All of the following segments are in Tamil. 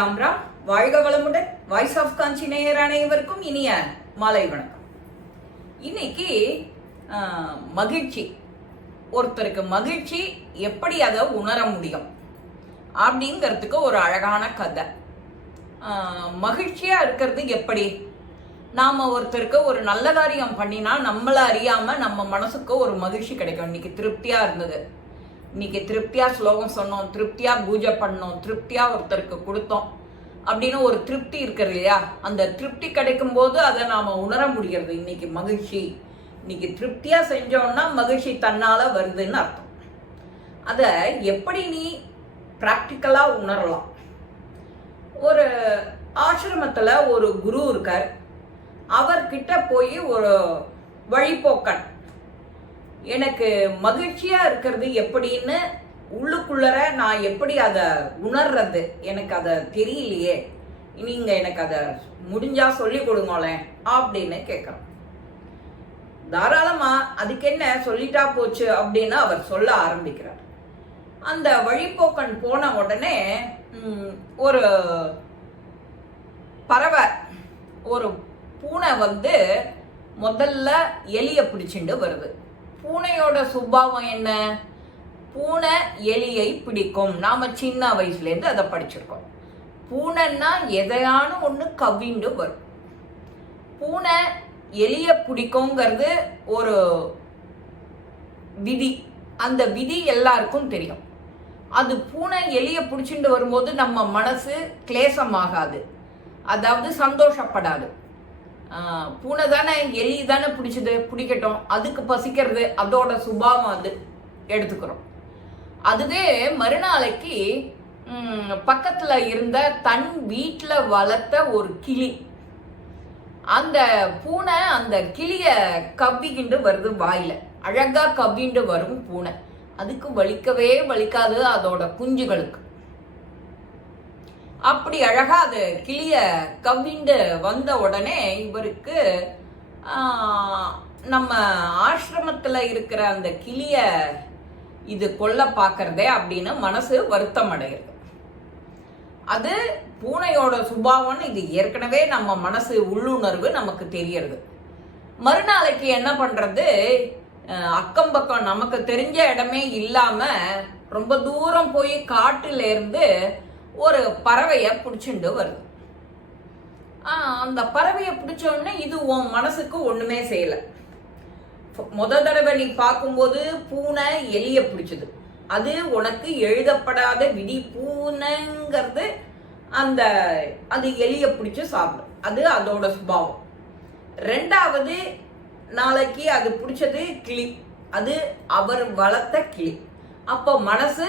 ராம் ராம். வாழ்க வளமுடன். வாய்ஸ் ஆஃப் காஞ்சி நேயர் அனைவருக்கும் இனிய மாலை வணக்கம். இன்னைக்கு மகிழ்ச்சி, ஒருத்தருக்கு மகிழ்ச்சி எப்படி அதை உணர முடியும் அப்படிங்கிறதுக்கு ஒரு அழகான கதை. மகிழ்ச்சியா இருக்கிறது எப்படி? நாம ஒருத்தருக்கு ஒரு நல்ல காரியம் பண்ணினா நம்மள அறியாம நம்ம மனசுக்கு ஒரு மகிழ்ச்சி கிடைக்கும். இன்னைக்கு திருப்தியா இருந்தது, இன்னைக்கு திருப்தியா ஸ்லோகம் சொன்னோம், திருப்தியா பூஜை பண்ணோம், திருப்தியா ஒருத்தருக்கு கொடுத்தோம் அப்படின்னு ஒரு திருப்தி இருக்கிறது இல்லையா? அந்த திருப்தி கிடைக்கும் போது அதை நாம உணர முடிகிறது. இன்னைக்கு மகிழ்ச்சி, இன்னைக்கு திருப்தியா செஞ்சோம்னா மகிழ்ச்சி தன்னால வருதுன்னு அர்த்தம். அத எப்படி நீ பிராக்டிக்கலா உணரலாம்? ஒரு ஆசிரமத்துல ஒரு குரு இருக்கார். அவர்கிட்ட போய் ஒரு வழிபோக்கன், எனக்கு மகிழ்ச்சியா இருக்கிறது எப்படின்னு உள்ளுக்குள்ளர நான் எப்படி அதை உணர்றது, எனக்கு அதை தெரியலையே, நீங்க எனக்கு அதை முடிஞ்சா சொல்லி கொடுங்களேன் அப்படின்னு கேட்கறோம். தாராளமா, அதுக்கு என்ன, சொல்லிட்டா போச்சு அப்படின்னு அவர் சொல்ல ஆரம்பிக்கிறார். அந்த வழிபோக்கன் போன உடனே ஒரு பறவை, ஒரு பூனை முதல்ல எலிய பிடிச்சுண்டு வருது. பூனையோட சுபாவம் என்ன? பூனை எலியை பிடிக்கும். நாம சின்ன வயசுல இருந்து அதை படிச்சிருக்கோம். பூனைன்னா எதையான ஒண்ணு கவிண்டு வரும். பூனை எலிய பிடிக்குங்கிறது ஒரு விதி. அந்த விதி எல்லாருக்கும் தெரியும். அது பூனை எலிய பிடிச்சிட்டு வரும்போது நம்ம மனசு கிளேசமாகாது, அதாவது சந்தோஷப்படாது. பூனை தானே, எலி தானே பிடிச்சது, பிடிக்கட்டும், அதுக்கு பசிக்கிறது, அதோட சுபாவம், அது எடுத்துக்கிறோம். அதுவே மறுநாளைக்கு பக்கத்துல இருந்த தன் வீட்டுல வளர்த்த ஒரு கிளி, அந்த பூனை அந்த கிளிய கவ்விக்கிண்டு வருது வாயில, அழகா கவ்விண்டு வரும் பூனை. அதுக்கு வலிக்கவே வலிக்காது அதோட குஞ்சுகளுக்கு. அப்படி அழகா அது கிளிய கவ்விண்டு வந்த உடனே இவருக்கு நம்ம ஆசிரமத்துல இருக்கிற அந்த கிளிய இது கொல்ல பாக்குறதே அப்படின்னு மனசு வருத்தம் அடைகிறது. அது பூனையோட சுபாவம்னு இது ஏற்கனவே நம்ம மனசு உள்ளுணர்வு நமக்கு தெரியறது. மறுநாளைக்கு என்ன பண்றது, அக்கம் பக்கம் நமக்கு தெரிஞ்ச இடமே இல்லாம ரொம்ப தூரம் போய் காட்டுல இருந்து ஒரு பறவைய பிடிச்சுண்டு வருது. அந்த பறவைய பிடிச்ச உடனே இது உன் மனசுக்கு ஒண்ணுமே செய்யல. முத தடவை நீ பார்க்கும்போது பூனை எலிய பிடிச்சது, அது உனக்கு எழுதப்படாத விதி. பூனைங்கிறது அது எலிய பிடிச்சு சாப்பிடும், அது அதோட சுபாவம். ரெண்டாவது நாளைக்கு அது பிடிச்சது கிளி, அது அவர் வளர்த்த கிளி. அப்போ மனசு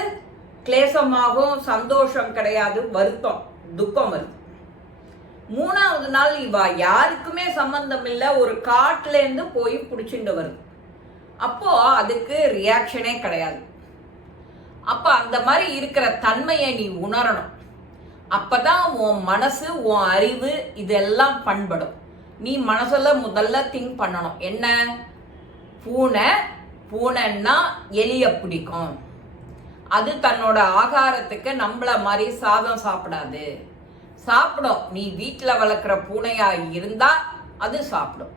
கிளேசமாகும், சந்தோஷம் கிடையாது, வருத்தம், துக்கம் வருது. மூணாவது நாள் இவ யாருக்குமே சம்பந்தம் இல்லை, ஒரு காட்டுல இருந்து போய் பிடிச்சிட்டு வருது. அப்போ அதுக்கு ரியாக்ஷனே கிடையாது. அப்ப அந்த மாதிரி இருக்கிற தன்மையை நீ உணரணும். அப்பதான் உன் மனசு, உன் அறிவு இதெல்லாம் பண்படும். நீ மனசுல முதல்ல திங்க் பண்ணணும், என்ன, பூனைன்னா எலிய பிடிக்கும், அது தன்னோட ஆகாரத்துக்கு நம்மள மாதிரி சாதம் சாப்பிடாது, சாப்பிடும். நீ வீட்டுல வளர்க்குற பூனையா இருந்தா அது சாப்பிடும்.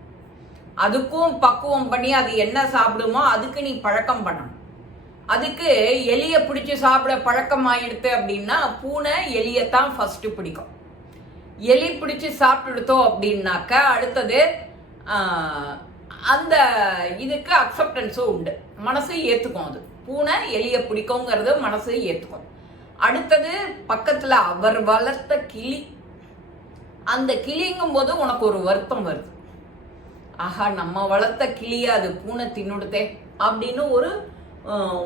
அதுக்கும் பக்குவம் பண்ணி அது என்ன சாப்பிடுமோ அதுக்கு நீ பழக்கம் பண்ணணும். அதுக்கு எலிய பிடிச்சு சாப்பிட பழக்கம் ஆயிடுத்து அப்படின்னா பூனை எலியத்தான் ஃபர்ஸ்ட் பிடிக்கும். எலி பிடிச்சு சாப்பிட்டுடுத்தோம் அப்படின்னாக்க அடுத்தது அந்த இதுக்கு அக்செப்டன்ஸும் உண்டு, மனசு ஏத்துக்கும். அது பூனை எலிய பிடிக்குங்கிறது மனசு ஏத்துக்கும். அடுத்தது பக்கத்துல அவர் வளர்த்த கிளி, அந்த கிளிங்கும் போது உனக்கு ஒரு வருத்தம் வருது, ஆஹா நம்ம வளர்த்த கிளிய அது பூனை தின்னுடுதே அப்படின்னு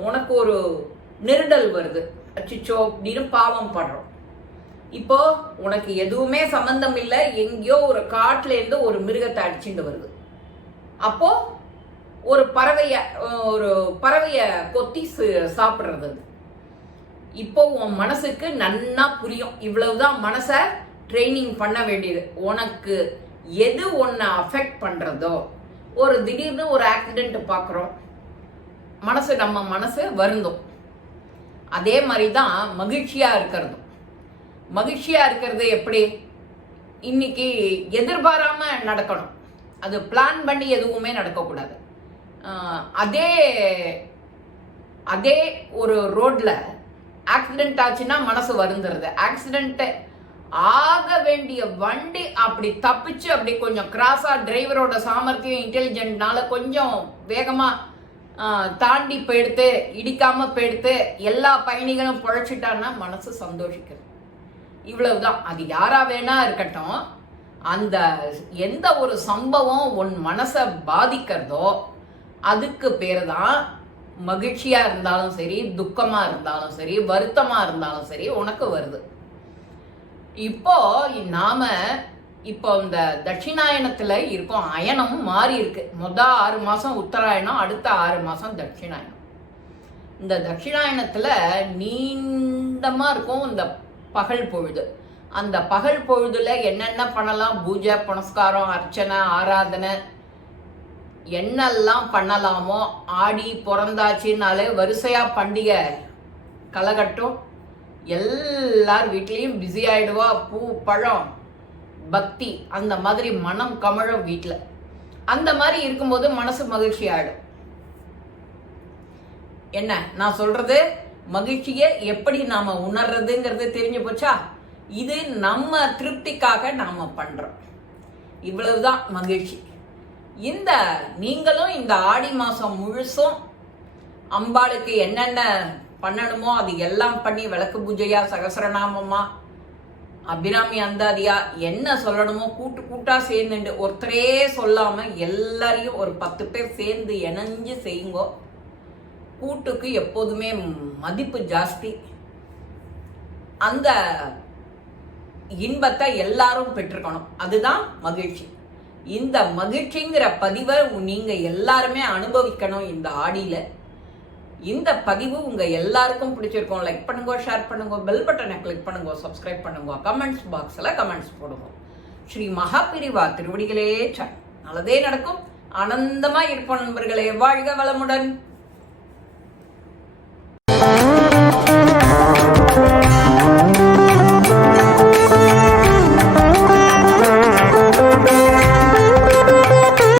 உனக்கு ஒரு நெருடல் வருது, அச்சிச்சோ அப்படின்னு பாவம் படுறோம். இப்போ உனக்கு எதுவுமே சம்பந்தம் இல்லை, எங்கேயோ ஒரு காட்டுல இருந்து ஒரு மிருகத்தை அடிச்சுட்டு வருது. அப்போ ஒரு பறவைய கொத்தி சாப்பிடுறது. இப்போ உன் மனசுக்கு நன்னா புரியும், இவ்வளவுதான் மனச ட்ரைனிங் பண்ண வேண்டியது. உனக்கு எது உன்னை அஃபெக்ட் பண்றதோ, ஒரு திடீர்னு ஒரு ஆக்சிடென்ட் பார்க்குறோம், நம்ம மனசு வருந்தும். அதே மாதிரிதான் மகிழ்ச்சியா இருக்கிறதும். மகிழ்ச்சியா இருக்கிறது எப்படி? இன்னைக்கு எதிர்பாராம நடக்கணும். அது பிளான் பண்ணி எதுவுமே நடக்கக்கூடாது. அதே அதே ஒரு ரோட்ல ஆக்சிடென்ட் ஆச்சுன்னா மனசு வருந்துருது. ஆக்சிடென்ட் ஆக வேண்டிய வண்டி அப்படி தப்பிச்சு அப்படி கொஞ்சம் கிராஸா டிரைவரோட சாமர்த்தியம் இன்டெலிஜென்ட்னால கொஞ்சம் வேகமா தாண்டி போயிடுத்து, இடிக்காம போயிடுத்து, எல்லா பயணிகளும் பொழைச்சிட்டான்னா மனசு சந்தோஷிக்கிறது. இவ்வளவுதான். அது யாரா வேணா இருக்கட்டும், அந்த எந்த ஒரு சம்பவம் உன் மனசை பாதிக்கிறதோ அதுக்கு பேரு தான் மகிழ்ச்சியா இருந்தாலும் சரி, துக்கமா இருந்தாலும் சரி, வருத்தமா இருந்தாலும் சரி உனக்கு வருது. இப்போ நாம இப்போ இந்த தட்சிணாயனத்துல இருக்கோம். அயனம் மாறி இருக்கு. 6 மாசம் உத்தராயணம், அடுத்த 6 மாசம் தட்சிணாயனம். இந்த தட்சிணாயனத்துல நீண்டமா இருக்கும் இந்த பகல் பொழுது. அந்த பகல் பொழுதுல என்னென்ன பண்ணலாம், பூஜை புனஸ்காரம், அர்ச்சனை, ஆராதனை என்னெல்லாம் பண்ணலாமோ, ஆடி பிறந்தாச்சுனாலே வரிசையா பண்டிகை கலகட்டும். எல்லார் வீட்லேயும் பிஸி ஆயிடுவா. பூ பழம் பக்தி அந்த மாதிரி மனம் கமழும் வீட்டில். அந்த மாதிரி இருக்கும்போது மனசு மகிழ்ச்சி ஆயிடும். என்ன நான் சொல்றது? மகிழ்ச்சியை எப்படி நாம உணர்றதுங்கிறது தெரிஞ்சு போச்சா? இது நம்ம திருப்திக்காக நாம பண்றோம். இவ்வளவுதான் மகிழ்ச்சி. இந்த நீங்களும் இந்த ஆடி மாசம் முழுசும் அம்பாளுக்கு என்னென்ன பண்ணணுமோ அது எல்லாம் பண்ணி விளக்கு பூஜையா, சகசரநாமமா, அபிராமி அந்தாதியா என்ன சொல்லணுமோ கூட்டா சேர்ந்துண்டு ஒருத்தரே சொல்லாம எல்லாரையும் ஒரு 10 பேர் சேர்ந்து இணைஞ்சு செய்யுங்கோ. கூட்டுக்கு எப்போதுமே மதிப்பு ஜாஸ்தி. அந்த இன்பத்தை எல்லாரும் பெற்றுக்கணும். அதுதான் மகிழ்ச்சி. இந்த மகிழ்ச்சிங்கிற பதிவை நீங்க எல்லாருமே அனுபவிக்கணும் இந்த ஆடியில. இந்த பதிவு உங்க எல்லாருக்கும் பிடிச்சிருக்கும். லைக் பண்ணுங்க, ஷேர் பண்ணுங்க, பெல் பட்டனை கிளிக் பண்ணுங்க, சப்ஸ்கிரைப் பண்ணுங்க, கமெண்ட்ஸ் பாக்ஸ்ல கமெண்ட்ஸ் போடுங்க. ஸ்ரீ மகாபிரிவா திருவடிகளே நல்லதே நடக்கும். ஆனந்தமா இருப்போம் நண்பர்களே. வாழ்க வளமுடன்.